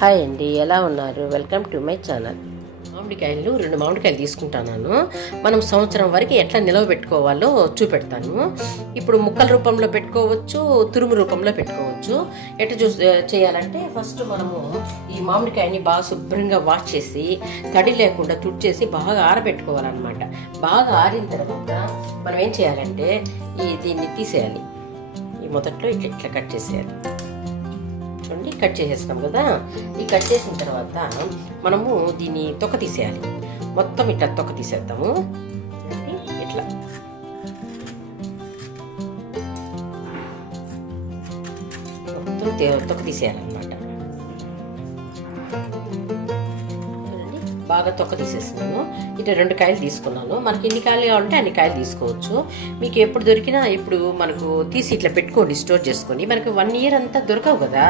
Hi అండి, ఎలా ఉన్నారు? Welcome to my channel. మామిడికాయలు 2 మామిడికాయలు తీసుకుంటాను. మనం సంవత్సరం వరకు ఎట్లా నిలవ పెట్టుకోవాలో చూపెడతాను. ఇప్పుడు ముక్కల రూపంలో పెట్టుకోవచ్చు, తురుము రూపంలో పెట్టుకోవచ్చు. ఎట్లా చేయాలంటే ఫస్ట్ మనము ఈ మామిడికాయని బాగా శుభ్రంగా వాష్ చేసి తడి లేకుండా తుడిచేసి బాగా ఆరబెట్టుకోవాలన్నమాట. బాగా ఆరిన తర్వాత మనం ఏం చేయాలంటే దీన్ని తీసేయాలి. ఈ మొదట్లో ఇట్లా కట్ చేసేయాలి. చూడండి, కట్ చేసేస్తాం కదా. ఈ కట్ చేసిన తర్వాత మనము దీన్ని తొక్క తీసేయాలి. మొత్తం ఇట్లా తొక్క తీసేద్దాము. ఇట్లా మొత్తం తొక్క తీసేయాలన్నమాట. బాగా తొక్క తీసేస్తున్నాను. ఇట్లా 2 కాయలు తీసుకున్నాను. మనకి ఎన్ని కాయలు కావాలంటే అన్ని కాయలు తీసుకోవచ్చు. మీకు ఎప్పుడు దొరికినా ఇప్పుడు మనకు తీసి ఇట్లా పెట్టుకోండి, స్టోర్ చేసుకొని. మనకు 1 ఇయర్ అంతా దొరకవు కదా,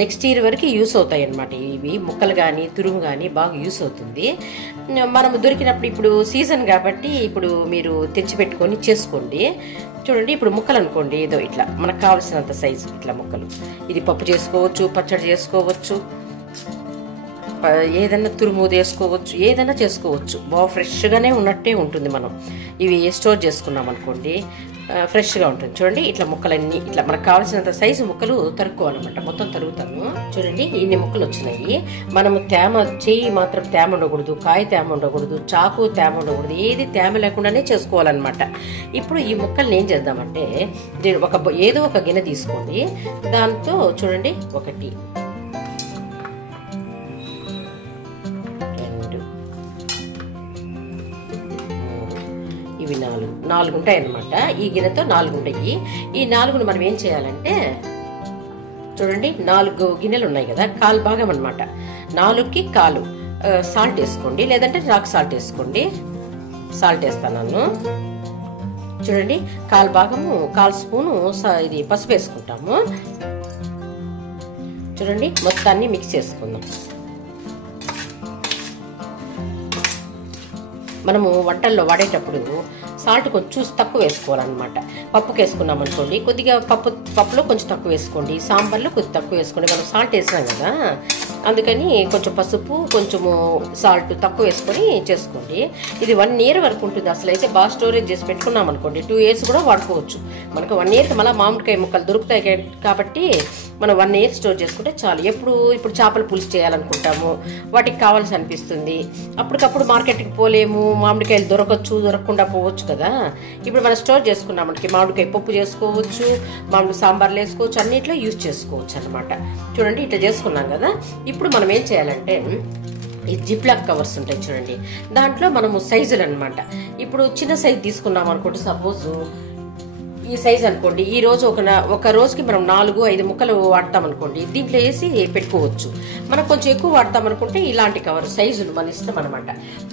నెక్స్ట్ ఇయర్ వరకు యూస్ అవుతాయి అన్నమాట. ఇవి ముక్కలు కానీ తురుము కానీ బాగా యూస్ అవుతుంది. మనము దొరికినప్పుడు ఇప్పుడు సీజన్ కాబట్టి ఇప్పుడు మీరు తెచ్చి పెట్టుకొని చేసుకోండి. చూడండి, ఇప్పుడు ముక్కలు అనుకోండి, ఏదో ఇట్లా మనకు కావాల్సినంత సైజు ఇట్లా ముక్కలు. ఇది పప్పు చేసుకోవచ్చు, పచ్చడి చేసుకోవచ్చు, ఏదైనా తురుము వేసుకోవచ్చు, ఏదైనా చేసుకోవచ్చు. బాగా ఫ్రెష్గానే ఉన్నట్టే ఉంటుంది. మనం ఇవి స్టోర్ చేసుకున్నాం అనుకోండి, ఫ్రెష్గా ఉంటుంది. చూడండి, ఇట్లా ముక్కలన్నీ ఇట్లా మనకు కావాల్సినంత సైజు ముక్కలు తరుక్కోవాలన్నమాట. మొత్తం తరుగుతాను. చూడండి, ఇన్ని ముక్కలు వచ్చినాయి. మనము చెయ్యి మాత్రం తేమ ఉండకూడదు, కాయ తేమ ఉండకూడదు, చాకు తేమ ఉండకూడదు, ఏది తేమ లేకుండానే చేసుకోవాలన్నమాట. ఇప్పుడు ఈ ముక్కల్ని ఏం చేద్దామంటే ఏదో ఒక గిన్నె తీసుకోండి. దాంతో చూడండి, 1 ఇవి 4 ఉంటాయి అన్నమాట. ఈ గిన్నెతో 4 ఉంటాయి. ఈ 4ను మనం ఏం చేయాలంటే చూడండి, 4 గిన్నెలు ఉన్నాయి కదా, 1/4 భాగం అనమాట. 4కి 1/4 సాల్ట్ వేసుకోండి, లేదంటే రాక్ సాల్ట్ వేసుకోండి. సాల్ట్ వేస్తాను. చూడండి, 1/4 భాగము 1/4 స్పూను ఇది పసుపు వేసుకుంటాము. చూడండి, మొత్తాన్ని మిక్స్ చేసుకుందాం. మనము వంటల్లో వాడేటప్పుడు సాల్ట్ కొంచెం చూసి తక్కువ వేసుకోవాలన్నమాట. పప్పుకి వేసుకున్నాం అనుకోండి, కొద్దిగా పప్పులో కొంచెం తక్కువ వేసుకోండి, సాంబార్లో కొద్దిగా తక్కువ వేసుకోండి. మనం సాల్ట్ వేసినాం కదా, అందుకని కొంచెం పసుపు, కొంచెము సాల్ట్ తక్కువ వేసుకొని చేసుకోండి. ఇది 1 ఇయర్ వరకు ఉంటుంది. అసలు అయితే బాగా స్టోరేజ్ చేసి పెట్టుకున్నాం అనుకోండి, 2 ఇయర్స్ కూడా వాడుకోవచ్చు. మనకు 1 ఇయర్కి మళ్ళీ మామిడికాయ ముక్కలు దొరుకుతాయి కాబట్టి మనం 1 ఇయర్ స్టోర్ చేసుకుంటే చాలు. ఇప్పుడు చేపల పులుసు చేయాలనుకుంటాము, వాటికి కావాల్సి అనిపిస్తుంది. అప్పటికప్పుడు మార్కెట్కి పోలేము, మామిడికాయలు దొరకకుండా పోవచ్చు కదా. ఇప్పుడు మనం స్టోర్ చేసుకున్నాం మనకి మామిడికాయ పప్పు చేసుకోవచ్చు, మామిడి సాంబార్లు వేసుకోవచ్చు, అన్నిట్లో యూజ్ చేసుకోవచ్చు అనమాట. చూడండి, ఇట్లా చేసుకున్నాం కదా. ఇప్పుడు మనం ఏం చేయాలంటే ఈ జిప్లాక్ కవర్స్ ఉంటాయి చూడండి, దాంట్లో మనము సైజులు అనమాట. ఇప్పుడు చిన్న సైజు తీసుకున్నాం అనుకోండి, సపోజ్ ఈ సైజు అనుకోండి, ఈ రోజు ఒక రోజుకి మనం 4-5 ముక్కలు వాడతాం అనుకోండి, దీంట్లో వేసి పెట్టుకోవచ్చు. మనం కొంచెం ఎక్కువ వాడతాం అనుకుంటే ఇలాంటి కవర్ సైజులు మన ఇష్టం అనమాట.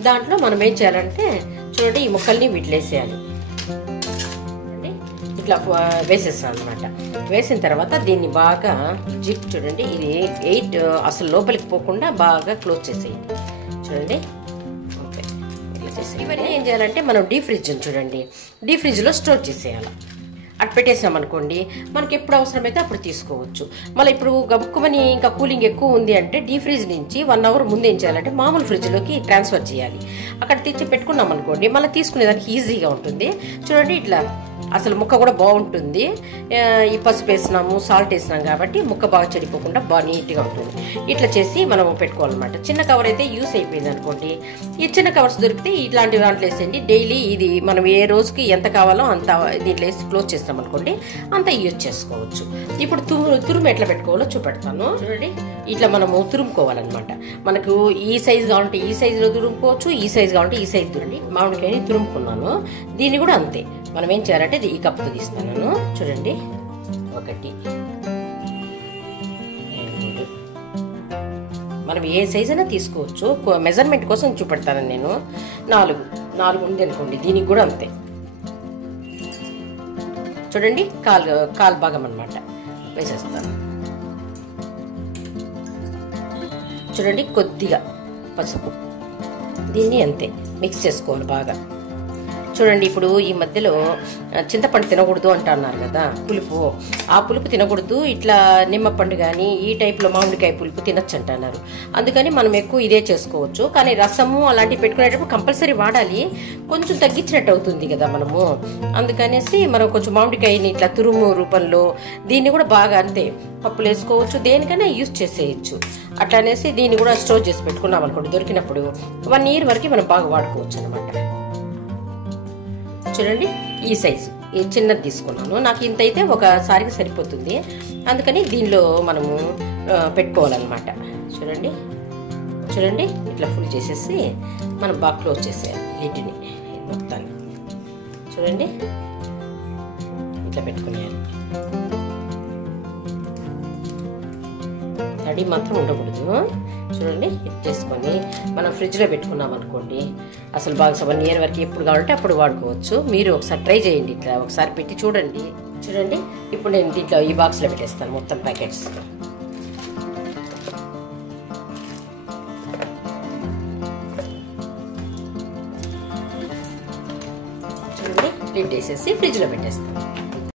దాంట్లో మనం ఏం చేయాలంటే చూడండి, ఈ ముక్కల్ని వీటిలో వేసేయాలి. ఇట్లా వేసేస్తాం అనమాట. వేసిన తర్వాత దీన్ని బాగా జిప్ చూడండి, ఇది 8 అసలు లోపలికి పోకుండా బాగా క్లోజ్ చేసేయండి. చూడండి, ఓకే, ఇట్లా చేసి ఇవన్నీ ఏం చేయాలంటే మనం డీప్ ఫ్రిడ్జ్ చూడండి, డీప్ ఫ్రిడ్జ్లో స్టోర్ చేసేయాలి. అటు పెట్టేసాం అనుకోండి, మనకి ఎప్పుడు అవసరమైతే అప్పుడు తీసుకోవచ్చు. మళ్ళీ ఇప్పుడు గబుక్కుమని ఇంకా కూలింగ్ ఎక్కువ ఉంది అంటే డీప్ ఫ్రిడ్జ్ నుంచి 1 అవర్ ముందు ఏం చేయాలంటే మామూలు ఫ్రిడ్జ్లోకి ట్రాన్స్ఫర్ చేయాలి. అక్కడ తెచ్చి పెట్టుకున్నాం అనుకోండి, మళ్ళీ తీసుకునేదానికి ఈజీగా ఉంటుంది. చూడండి, ఇట్లా అసలు ముక్క కూడా బాగుంటుంది. ఈ పసుపు వేసినాము, సాల్ట్ వేసినాం కాబట్టి ముక్క బాగా చెడిపోకుండా బాగా నీట్గా ఉంటుంది. ఇట్లా చేసి మనం పెట్టుకోవాలన్నమాట. చిన్న కవర్ అయితే యూస్ అయిపోయింది అనుకోండి, ఈ చిన్న కవర్స్ దొరికితే ఇట్లాంటి దాంట్లో వేసేయండి. డైలీ ఇది మనం ఏ రోజుకి ఎంత కావాలో అంత దీంట్లో వేసి క్లోజ్ చేస్తాం అనుకోండి, అంత యూజ్ చేసుకోవచ్చు. ఇప్పుడు తురుము ఎట్లా పెట్టుకోవాలో చూపెడతాను. చూడండి, ఇట్లా మనము తురుముకోవాలన్నమాట. మనకు ఈ సైజు కావాలంటే ఈ సైజులో తురుముకోవచ్చు, ఈ సైజు కావాలంటే ఈ సైజు. చూడండి, మామిడికాయని తురుముకున్నాను. దీన్ని కూడా అంతే. మనం ఏం చేయాలంటే ఈ కప్తో తీస్తాను. చూడండి, 1 2 మనం ఏ సైజ్ అయినా తీసుకోవచ్చు. మెజర్మెంట్ కోసం చూపెడతాను నేను. 4 ఉంది అనుకోండి, దీనికి కూడా అంతే. చూడండి, కాల్ భాగం అనమాట వేసేస్తాను. చూడండి, కొద్దిగా పసుపు, దీన్ని అంతే మిక్స్ చేసుకోవాలి బాగా. చూడండి ఇప్పుడు ఈ మధ్యలో చింతపండు తినకూడదు అంటున్నారు కదా, పులుపు. ఆ పులుపు తినకూడదు, ఇట్లా నిమ్మపండు కానీ ఈ టైప్లో మామిడికాయ పులుపు తినొచ్చు అంటున్నారు. అందుకని మనం ఎక్కువ ఇదే చేసుకోవచ్చు. కానీ రసము అలాంటివి పెట్టుకునేటప్పుడు కంపల్సరీ వాడాలి, కొంచెం తగ్గించినట్టు అవుతుంది కదా మనము. అందుకనేసి మనం కొంచెం మామిడికాయని ఇట్లా తురుము రూపంలో దీన్ని కూడా బాగా అంతే పప్పులు వేసుకోవచ్చు, దేనికైనా యూజ్ చేసేయచ్చు. అట్లా అనేసి దీన్ని కూడా స్టోర్ చేసి పెట్టుకున్నాం అనుకోండి, దొరికినప్పుడు 1 year వరకు మనం బాగా వాడుకోవచ్చు అనమాట. చూడండి ఈ సైజు ఈ చిన్నది తీసుకున్నాను, నాకు ఇంత అయితే ఒకసారికి సరిపోతుంది. అందుకని దీనిలో మనము పెట్టుకోవాలన్నమాట. చూడండి చూడండి ఇట్లా ఫుల్ చేసేసి మనం బాగా క్లోజ్ చేసేయాలి లిడ్ని మొత్తాన్ని. చూడండి ఇట్లా పెట్టుకునేయాలి, తడి మాత్రం ఉండకూడదు. చూడండి ఇది చేసుకొని మనం ఫ్రిడ్జ్లో పెట్టుకున్నాం అనుకోండి, అసలు బాగా 1 year వరకు ఎప్పుడు కావాలంటే అప్పుడు వాడుకోవచ్చు. మీరు ఒకసారి ట్రై చేయండి, ఇట్లా ఒకసారి పెట్టి చూడండి. చూడండి ఇప్పుడు నేను దీంట్లో ఈ బాక్స్లో పెట్టేస్తాను మొత్తం ప్యాకెట్స్. చూడండి లిడ్ వేసేసి ఫ్రిడ్జ్లో పెట్టేస్తాను.